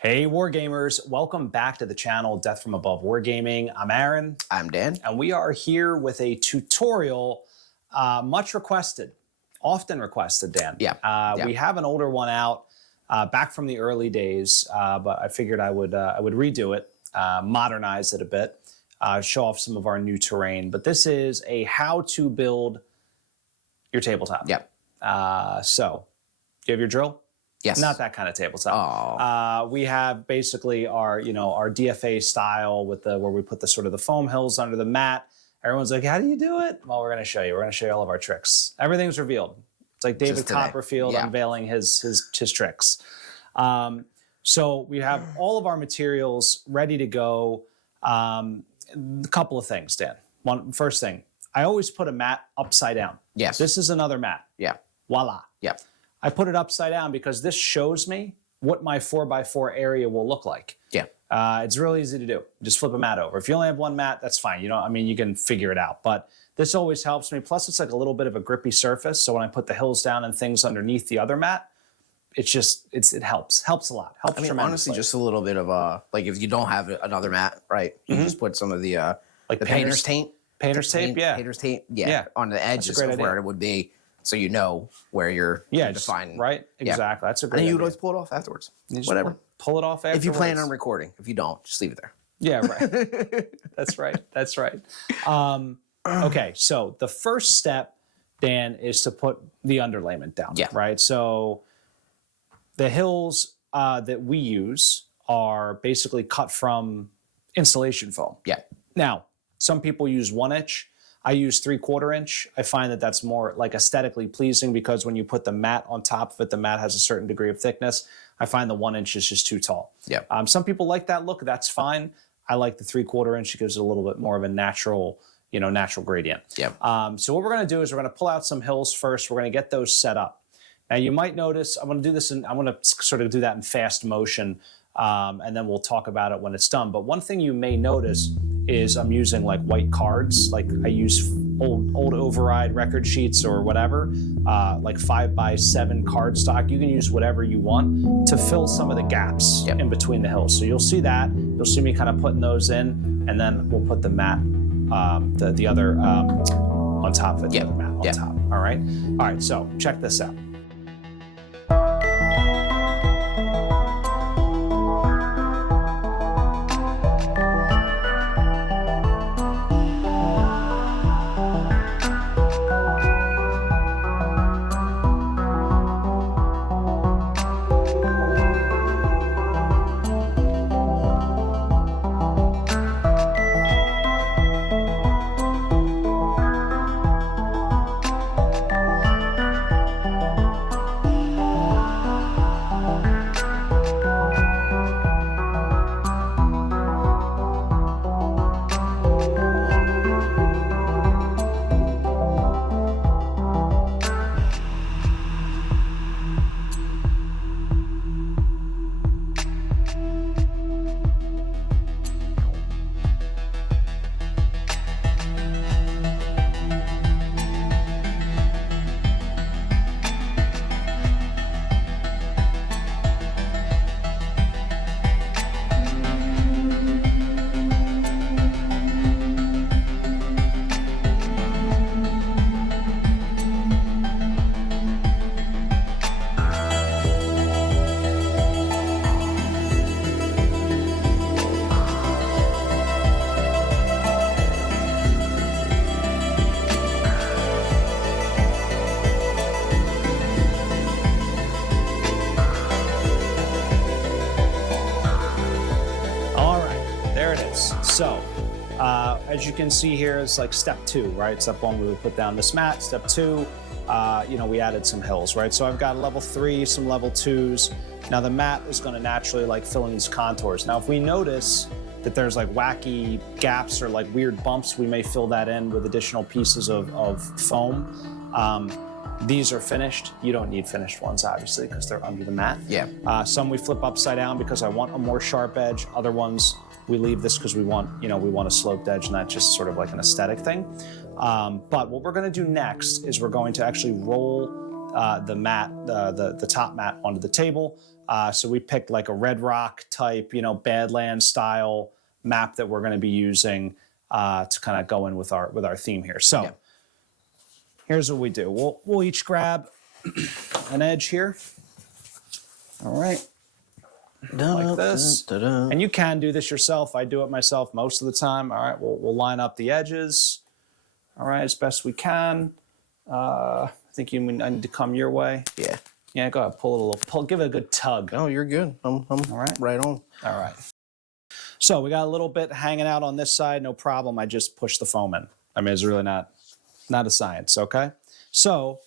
Hey Wargamers, welcome back to the channel Death from Above Wargaming. I'm Aaron. I'm Dan. And we are here with a tutorial much requested, often requested, Dan. Yeah. We have an older one out back from the early days, but I figured I would redo it, modernize it a bit, show off some of our new terrain. But this is a how to build your tabletop. Yeah. So, do you have your drill? Yes. Not that kind of tabletop. We have basically our DFA style with where we put the sort of the foam hills under the mat. Everyone's like, how do you do it? Well, we're going to show you. We're going to show you all of our tricks. Everything's revealed. It's like David Copperfield unveiling his tricks. So we have all of our materials ready to go. A couple of things, Dan. First thing, I always put a mat upside down. Yes. This is another mat. Yeah. Voila. Yeah. I put it upside down because this shows me what my 4x4 area will look like. Yeah. It's really easy to do. Just flip a mat over. If you only have one mat, that's fine. You can figure it out. But this always helps me. Plus, it's like a little bit of a grippy surface. So when I put the hills down and things underneath the other mat, it helps. Helps a lot. Helps tremendously. Honestly, just a little bit of like if you don't have another mat, right? You just put some of the like the painter's tape. Painter's tape, yeah. Painter's tape, yeah. On the edges of where it would be. So you know where you're defining. Right? Exactly. That's a great idea. And you would always pull it off afterwards. Whatever. Pull it off afterwards. If you plan on recording. If you don't, just leave it there. Yeah, right. That's right. That's right. Okay, so the first step, Dan, is to put the underlayment down. Yeah. Right? So the hills that we use are basically cut from insulation foam. Yeah. Now, some people use 1 inch. I use 3/4 inch. I find that that's more like aesthetically pleasing because when you put the mat on top of it, the mat has a certain degree of thickness. I find the 1 inch is just too tall. Yeah. Some people like that look. That's fine. I like the 3/4 inch. It gives it a little bit more of a natural gradient. Yeah. So what we're going to do is we're going to pull out some hills first. We're going to get those set up. Now you might notice I'm going to do this I'm going to sort of do that in fast motion. And then we'll talk about it when it's done. But one thing you may notice is I'm using like white cards. Like I use old override record sheets or whatever, like 5x7 cardstock. You can use whatever you want to fill some of the gaps in between the hills. So you'll see that. You'll see me kind of putting those in, and then we'll put the mat, the other on top of it, the other mat on top. All right. So check this out. So, as you can see here, it's like step 2, right? Step 1, we would put down this mat. Step 2, we added some hills, right? So I've got level 3, some level 2s. Now the mat is going to naturally like fill in these contours. Now, if we notice that there's like wacky gaps or like weird bumps, we may fill that in with additional pieces of foam. These are finished. You don't need finished ones, obviously, because they're under the mat. Yeah. Some we flip upside down because I want a more sharp edge. Other ones, we leave this because we want a sloped edge, not just sort of like an aesthetic thing. But what we're going to do next is we're going to actually roll the mat, the top mat onto the table. So we picked like a red rock type, Badlands style map that we're going to be using to kind of go in with our theme here. So here's what we do. We'll each grab an edge here. All right. Like this. And you can do this yourself. I do it myself most of the time. All right, we'll line up the edges. All right, as best we can. I think I need to come your way. Yeah. Yeah, go ahead, give it a good tug. Oh, you're good. I'm all right on. All right. So we got a little bit hanging out on this side, no problem. I just pushed the foam in. I mean, it's really not a science, okay? So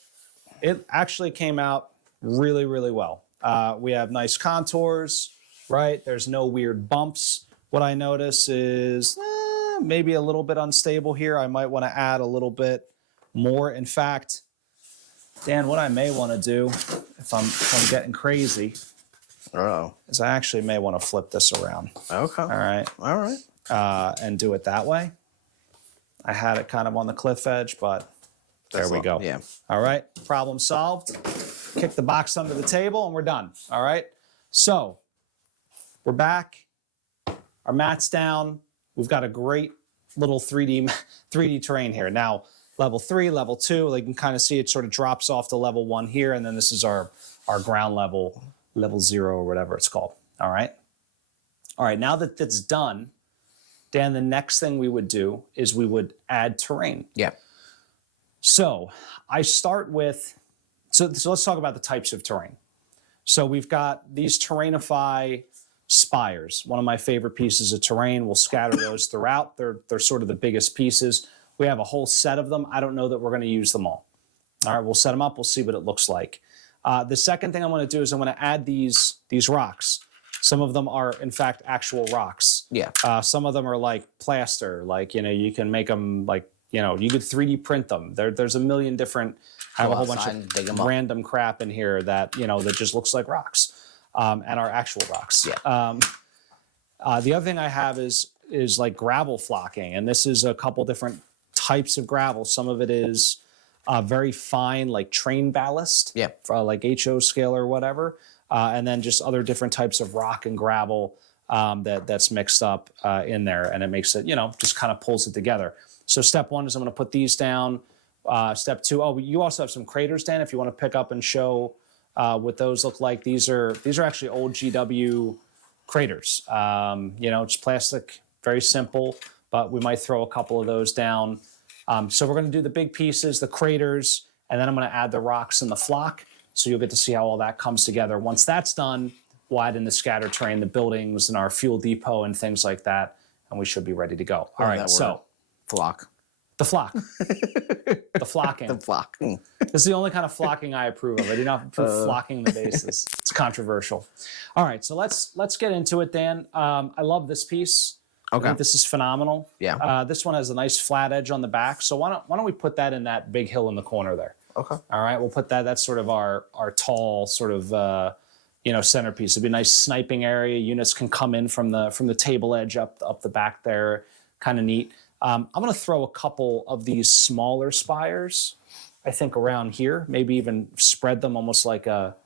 it actually came out really, really well. We have nice contours, right? There's no weird bumps. What I notice is maybe a little bit unstable here. I might want to add a little bit more. In fact, Dan, what I may want to do, if I'm getting crazy, is I actually may want to flip this around. Okay. All right. And do it that way. I had it kind of on the cliff edge, but there we go. Yeah. All right. Problem solved. Kick the box under the table and we're done. All right. So we're back. Our mat's down. We've got a great little 3D terrain here. Now, level 3, level 2, like you can kind of see it sort of drops off to level 1 here. And then this is our ground level, level 0 or whatever it's called. All right. All right. Now that that's done, Dan, the next thing we would do is we would add terrain. Yeah. So I start with, so let's talk about the types of terrain. So we've got these Terrainify spires, one of my favorite pieces of terrain. We'll scatter those throughout. They're sort of the biggest pieces. We have a whole set of them. I don't know that we're going to use them all. All right, we'll set them up. We'll see what it looks like. The second thing I'm going to do is I'm going to add these rocks. Some of them are, in fact, actual rocks. Yeah. Some of them are like plaster. Like, you can make them like, you could 3D print them. There's a million different, I have a whole bunch of random crap in here that, that just looks like rocks and are actual rocks. Yeah. The other thing I have is like gravel flocking. And this is a couple different types of gravel. Some of it is very fine, like train ballast, like HO scale or whatever. And then just other different types of rock and gravel that's mixed up in there. And it makes it, just kind of pulls it together. So step 1 is I'm going to put these down. Step 2, you also have some craters, Dan, if you want to pick up and show what those look like. These are actually old GW craters. It's plastic, very simple, but we might throw a couple of those down. So we're going to do the big pieces, the craters, and then I'm going to add the rocks and the flock. So you'll get to see how all that comes together. Once that's done, we'll add in the scatter terrain, the buildings, and our fuel depot and things like that, and we should be ready to go. All right, so flock. The flock. The flocking. The flock. This is the only kind of flocking I approve of. I do not approve flocking the bases. It's controversial. All right, so let's get into it, Dan. I love this piece. Okay. I think this is phenomenal. Yeah. This one has a nice flat edge on the back. So why don't we put that in that big hill in the corner there? Okay. All right, we'll put that. That's sort of our tall sort of centerpiece. It'd be a nice sniping area. Units can come in from the table edge up the back there. Kind of neat. I'm going to throw a couple of these smaller spires, I think, around here. Maybe even spread them almost like won't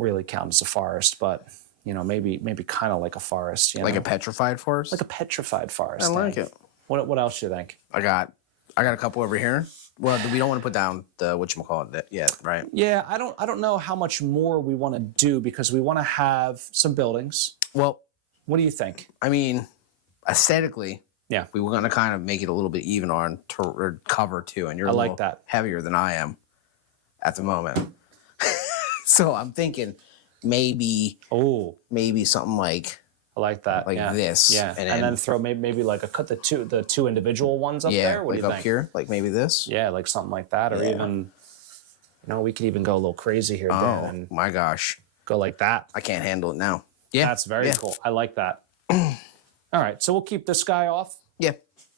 really count as a forest, but maybe kind of like a forest. Like a petrified forest. Like a petrified forest. I like it. What else do you think? I got a couple over here. Well, we don't want to put down the whatchamacallit yet, right? Yeah, I don't know how much more we want to do because we want to have some buildings. Well, what do you think? I mean, aesthetically, yeah, we were going to kind of make it a little bit even on cover too, and you're a little heavier than I am at the moment. So I'm thinking maybe something like. I like that. Like this. Yeah. And then throw maybe like the two individual ones up there. What do you think? Up here, like maybe this. Yeah, like something like that. Or even, we could even go a little crazy here. Oh, and my gosh. Go like that. I can't handle it now. Yeah. That's very cool. I like that. All right. So we'll keep this guy off. Yeah.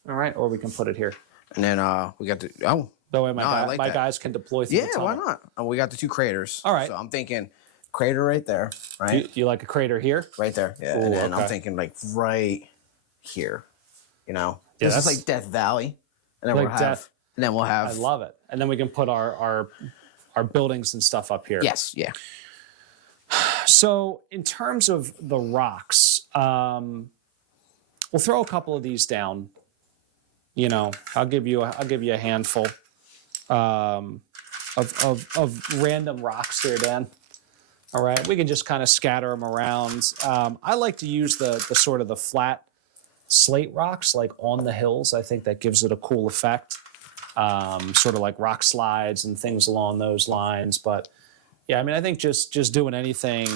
All right. Or we can put it here. And then we got that way my guys can deploy through the tunnel. Why not? We got the 2 craters. All right. So I'm thinking crater right there, right? You like a crater here? Right there, yeah. Ooh, and then I'm thinking like right here, Yeah, this is like Death Valley, and then we'll have. I love it. And then we can put our our buildings and stuff up here. Yes, yeah. So in terms of the rocks, we'll throw a couple of these down. You know, I'll give you a handful of random rocks here, Dan. All right, we can just kind of scatter them around. I like to use the sort of the flat slate rocks like on the hills. I think that gives it a cool effect. Sort of like rock slides and things along those lines. But yeah, I mean, I think just doing anything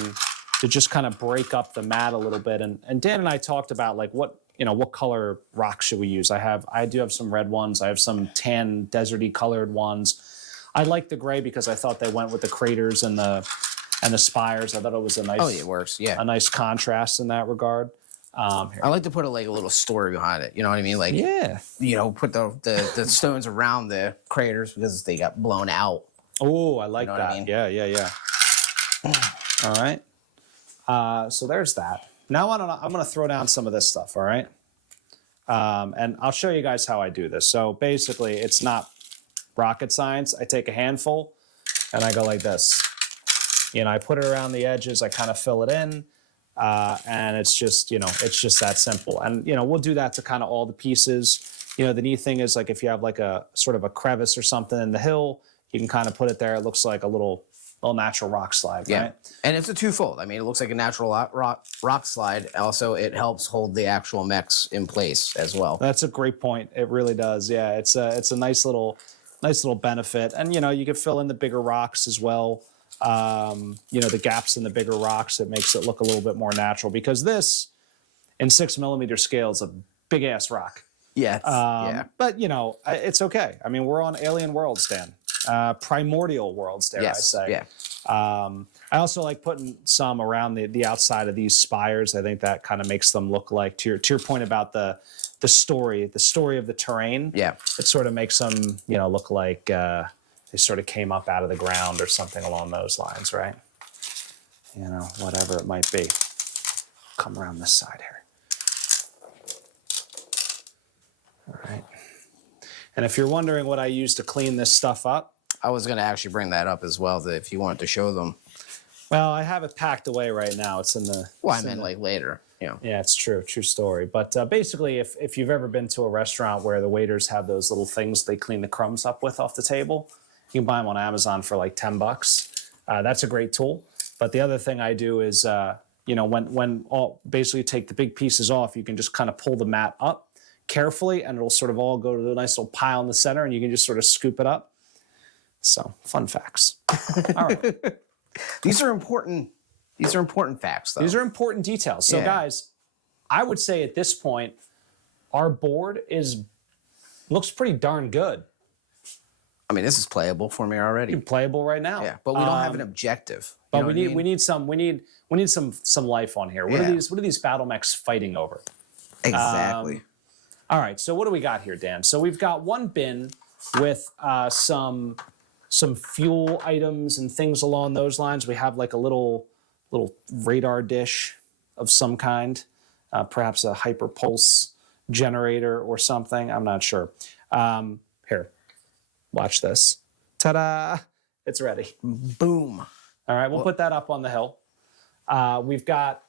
to just kind of break up the mat a little bit. And Dan and I talked about like what color rocks should we use? I do have some red ones. I have some tan deserty colored ones. I like the gray because I thought they went with the craters and the spires. I thought it was a nice. Oh, it works. Yeah, a nice contrast in that regard. I like to put a little story behind it. You know what I mean? Like, yeah, you know, put the stones around the craters because they got blown out. Oh, I like you know that. I mean? Yeah. All right. So there's that. Now I'm going to throw down some of this stuff. All right. And I'll show you guys how I do this. So basically, it's not rocket science. I take a handful and I go like this. You know, I put it around the edges. I kind of fill it in. And it's just, it's just that simple. And, we'll do that to kind of all the pieces. The neat thing is like if you have like a sort of a crevice or something in the hill, you can kind of put it there. It looks like a little natural rock slide, yeah. Right? And it's a twofold. I mean, it looks like a natural rock slide. Also, it helps hold the actual mechs in place as well. That's a great point. It really does. Yeah, it's a nice little benefit. And, you could fill in the bigger rocks as well. The gaps in the bigger rocks, it makes it look a little bit more natural because this in 6mm scale is a big ass rock. Yes. Yeah. But it's okay. I mean, we're on alien worlds, Dan. Primordial worlds, dare I say. Yeah. I also like putting some around the outside of these spires. I think that kind of makes them look like to your point about the story of the terrain. Yeah. It sort of makes them, look like they sort of came up out of the ground or something along those lines, right? Whatever it might be. Come around this side here. All right. And if you're wondering what I use to clean this stuff up. I was going to actually bring that up as well, that if you wanted to show them. Well, I have it packed away right now. It's in the... Well, I meant like later. Yeah, it's true. True story. But basically, if you've ever been to a restaurant where the waiters have those little things they clean the crumbs up with off the table, you can buy them on Amazon for like $10. That's a great tool. But the other thing I do is, when basically take the big pieces off, you can just kind of pull the mat up carefully and it'll sort of all go to the nice little pile in the center and you can just sort of scoop it up. So, fun facts. All right. These are important facts, though. These are important details. So, guys, I would say at this point, our board looks pretty darn good. I mean, this is playable for me already. It's playable right now. Yeah, but we don't have an objective. But we need some life on here. What are these battle mechs fighting over? Exactly. All right. So what do we got here, Dan? So we've got one bin with some fuel items and things along those lines. We have like a little radar dish of some kind, perhaps a hyperpulse generator or something. I'm not sure. Here, watch this. Ta-da! It's ready. Boom. All right, we'll put that up on the hill. We've got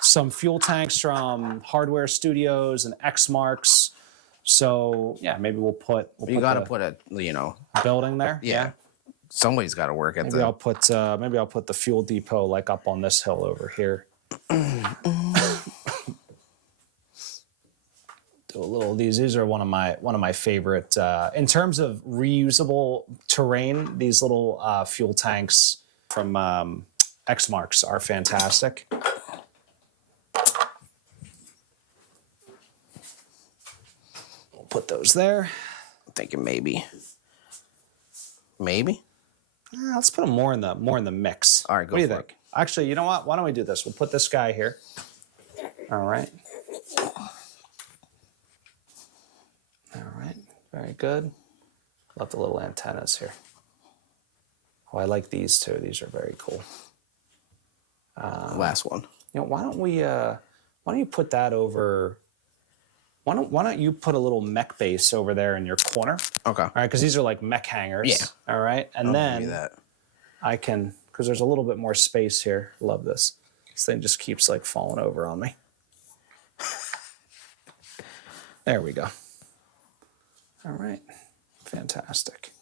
some fuel tanks from Hardware Studios and X Marks. So yeah, maybe we'll put. You got to put a building there. Yeah. Somebody's got to work at maybe I'll put the fuel depot like up on this hill over here. Do a little of these. These are one of my favorite in terms of reusable terrain. These little fuel tanks from X Marks are fantastic. Put those there. I'm thinking maybe. Let's put them more in the mix. All right, go what do you for think? Actually, you know what? Why don't we do this? We'll put this guy here. All right. Very good. Love the little antennas here. Oh, I like these too. These are very cool. Last one. Why don't you put that over why don't you put a little mech base over there in your corner? Okay. All right, because these are like mech hangers. Yeah. All right, and then that. I can, because there's a little bit more space here. Love this. This thing just keeps like falling over on me. There we go. All right, fantastic.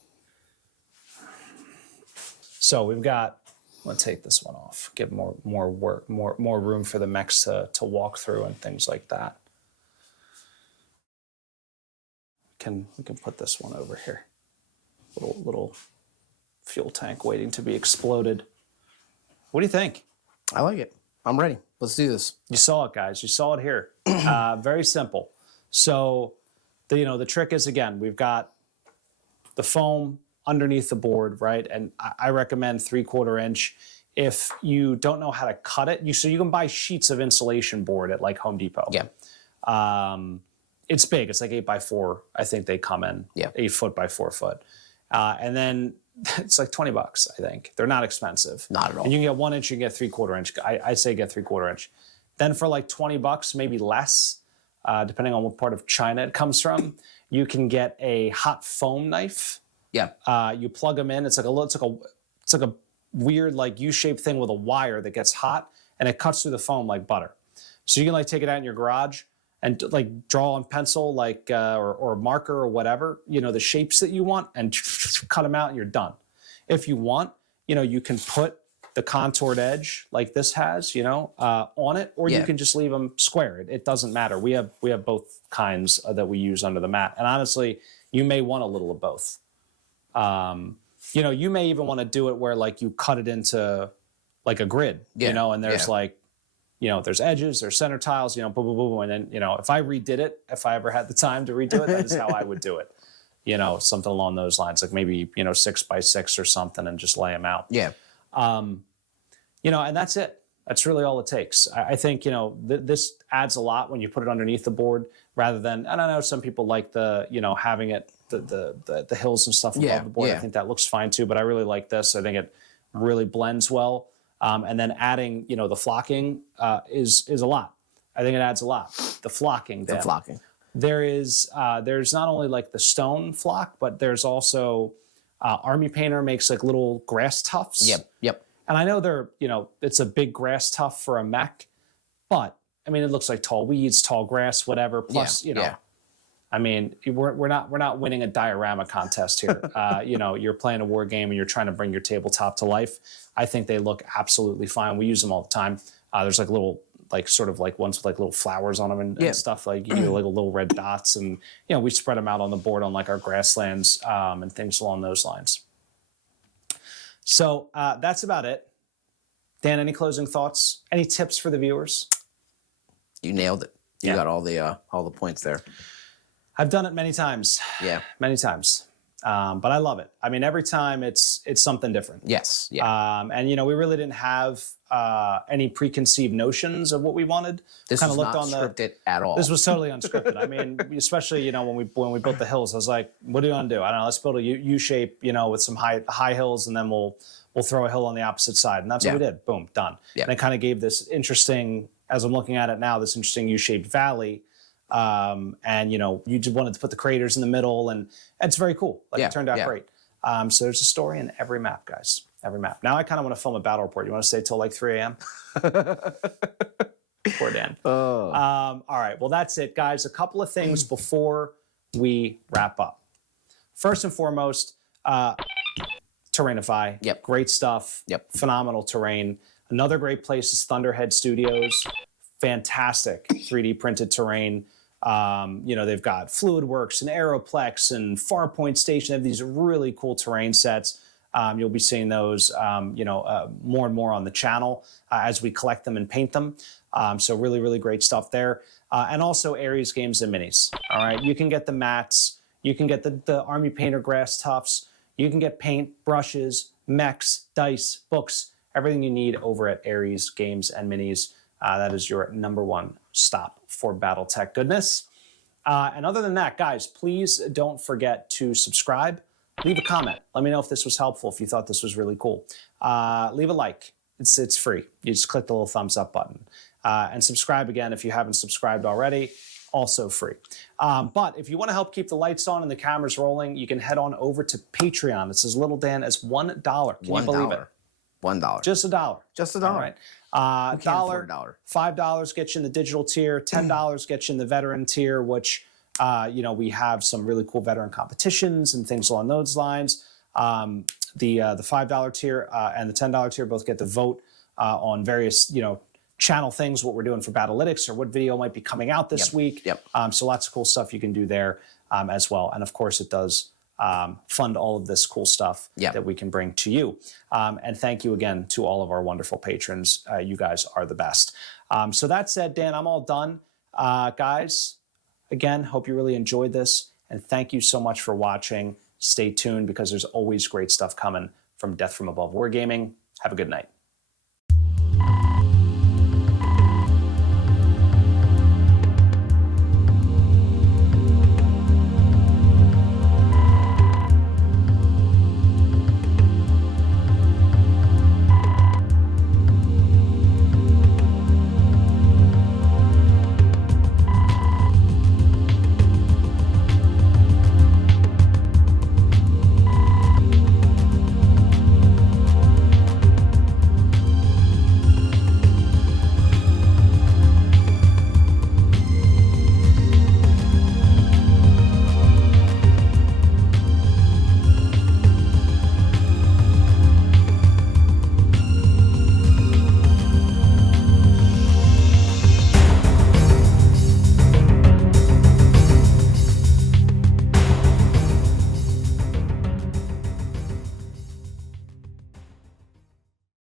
So we've got. Let's take this one off. Give more room for the mechs to walk through and things like that. We can put this one over here. Little fuel tank waiting to be exploded. What do you think? I like it. I'm ready. Let's do this. You saw it, guys. You saw it here. Very simple. So, the trick is, again, we've got the foam underneath the board, right? And I recommend 3/4 inch. If you don't know how to cut it, so you can buy sheets of insulation board at like Home Depot. Yeah. It's big. It's like 8x4. I think they come in. Yeah. 8 foot by 4 foot. And then it's like $20, I think. They're not expensive. Not at all. And you can get 1 inch, you can get 3/4 inch. I say get 3/4 inch. Then for like $20, maybe less, depending on what part of China it comes from, you can get a hot foam knife. Yeah. You plug them in. It's like a weird like U-shaped thing with a wire that gets hot and it cuts through the foam like butter. So you can like take it out in your garage and like draw on pencil like or marker or whatever, the shapes that you want and cut them out and you're done. If you want, you can put the contoured edge like this has, on it, or you can just leave them square. It doesn't matter. We have both kinds that we use under the mat. And honestly, you may want a little of both. You may even want to do it where like you cut it into like a grid, and there's like, there's edges, there's center tiles, boom, boom, boom. And then, if I redid it, if I ever had the time to redo it, that is how I would do it. Something along those lines, like maybe, 6x6 or something and just lay them out. Yeah. And that's it. That's really all it takes. I think, this adds a lot when you put it underneath the board rather than, I don't know, some people like the, having it, the hills and stuff above the board. I think that looks fine too, but I really like this. I think it really blends well. And then adding, the flocking is a lot. I think it adds a lot. The flocking. The flocking. There's not only like the stone flock, but there's also Army Painter makes like little grass tufts. Yep. And I know they're, it's a big grass tuft for a mech, but I mean, it looks like tall weeds, tall grass, whatever. Plus, I mean, we're not winning a diorama contest here. You're playing a war game and you're trying to bring your tabletop to life. I think they look absolutely fine. We use them all the time. There's like little, like sort of like ones with like little flowers on them and stuff like, like little red dots. And, we spread them out on the board on like our grasslands and things along those lines. So that's about it. Dan, any closing thoughts? Any tips for the viewers? You nailed it. You got all the points there. I've done it many times. Yeah. Many times. But I love it. I mean, every time it's something different. Yes. Yeah. And we really didn't have any preconceived notions of what we wanted. This was not scripted at all. This was totally unscripted. I mean, especially when we built the hills, I was like, what do you want to do? I don't know. Let's build a U shape, with some high hills, and then we'll throw a hill on the opposite side, and that's what we did. Boom, done. And it kind of gave this interesting, as I'm looking at it now, this interesting U-shaped valley. And you just wanted to put the craters in the middle, and it's very cool. It turned out great. So there's a story in every map, guys. Every map. Now I kind of want to film a battle report. You want to stay till like 3 a.m.? Poor Dan. All right. Well, that's it, guys. A couple of things before we wrap up. First and foremost, Terrainify. Yep. Great stuff. Yep. Phenomenal terrain. Another great place is Thunderhead Studios. Fantastic 3D printed terrain. They've got Fluidworks and Aeroplex and Farpoint Station. They have these really cool terrain sets. You'll be seeing those, more and more on the channel as we collect them and paint them. So really, really great stuff there. And also Aries Games and Minis. All right, you can get the mats. You can get the Army Painter grass tufts. You can get paint, brushes, mechs, dice, books, everything you need over at Aries Games and Minis. That is your #1 stop for BattleTech goodness. And other than that, guys, please don't forget to subscribe. Leave a comment. Let me know if this was helpful, if you thought this was really cool. Leave a like. It's free. You just click the little thumbs up button. And subscribe again if you haven't subscribed already. also free. But if you want to help keep the lights on and the cameras rolling, you can head on over to Patreon. It's as little, Dan, as $1. Can you believe it? $1. Just $1. Just $1. All right. $1, $5 gets you in the digital tier. $10 gets you in the veteran tier, which we have some really cool veteran competitions and things along those lines. The $5 tier and the $10 tier both get to vote on various channel things, what we're doing for Battlelytics or what video might be coming out this week. So lots of cool stuff you can do there as well. And of course, it does fund all of this cool stuff that we can bring to you. And thank you again to all of our wonderful patrons. You guys are the best. So that said, Dan, I'm all done. Guys, again, hope you really enjoyed this. And thank you so much for watching. Stay tuned because there's always great stuff coming from Death from Above Wargaming. Have a good night.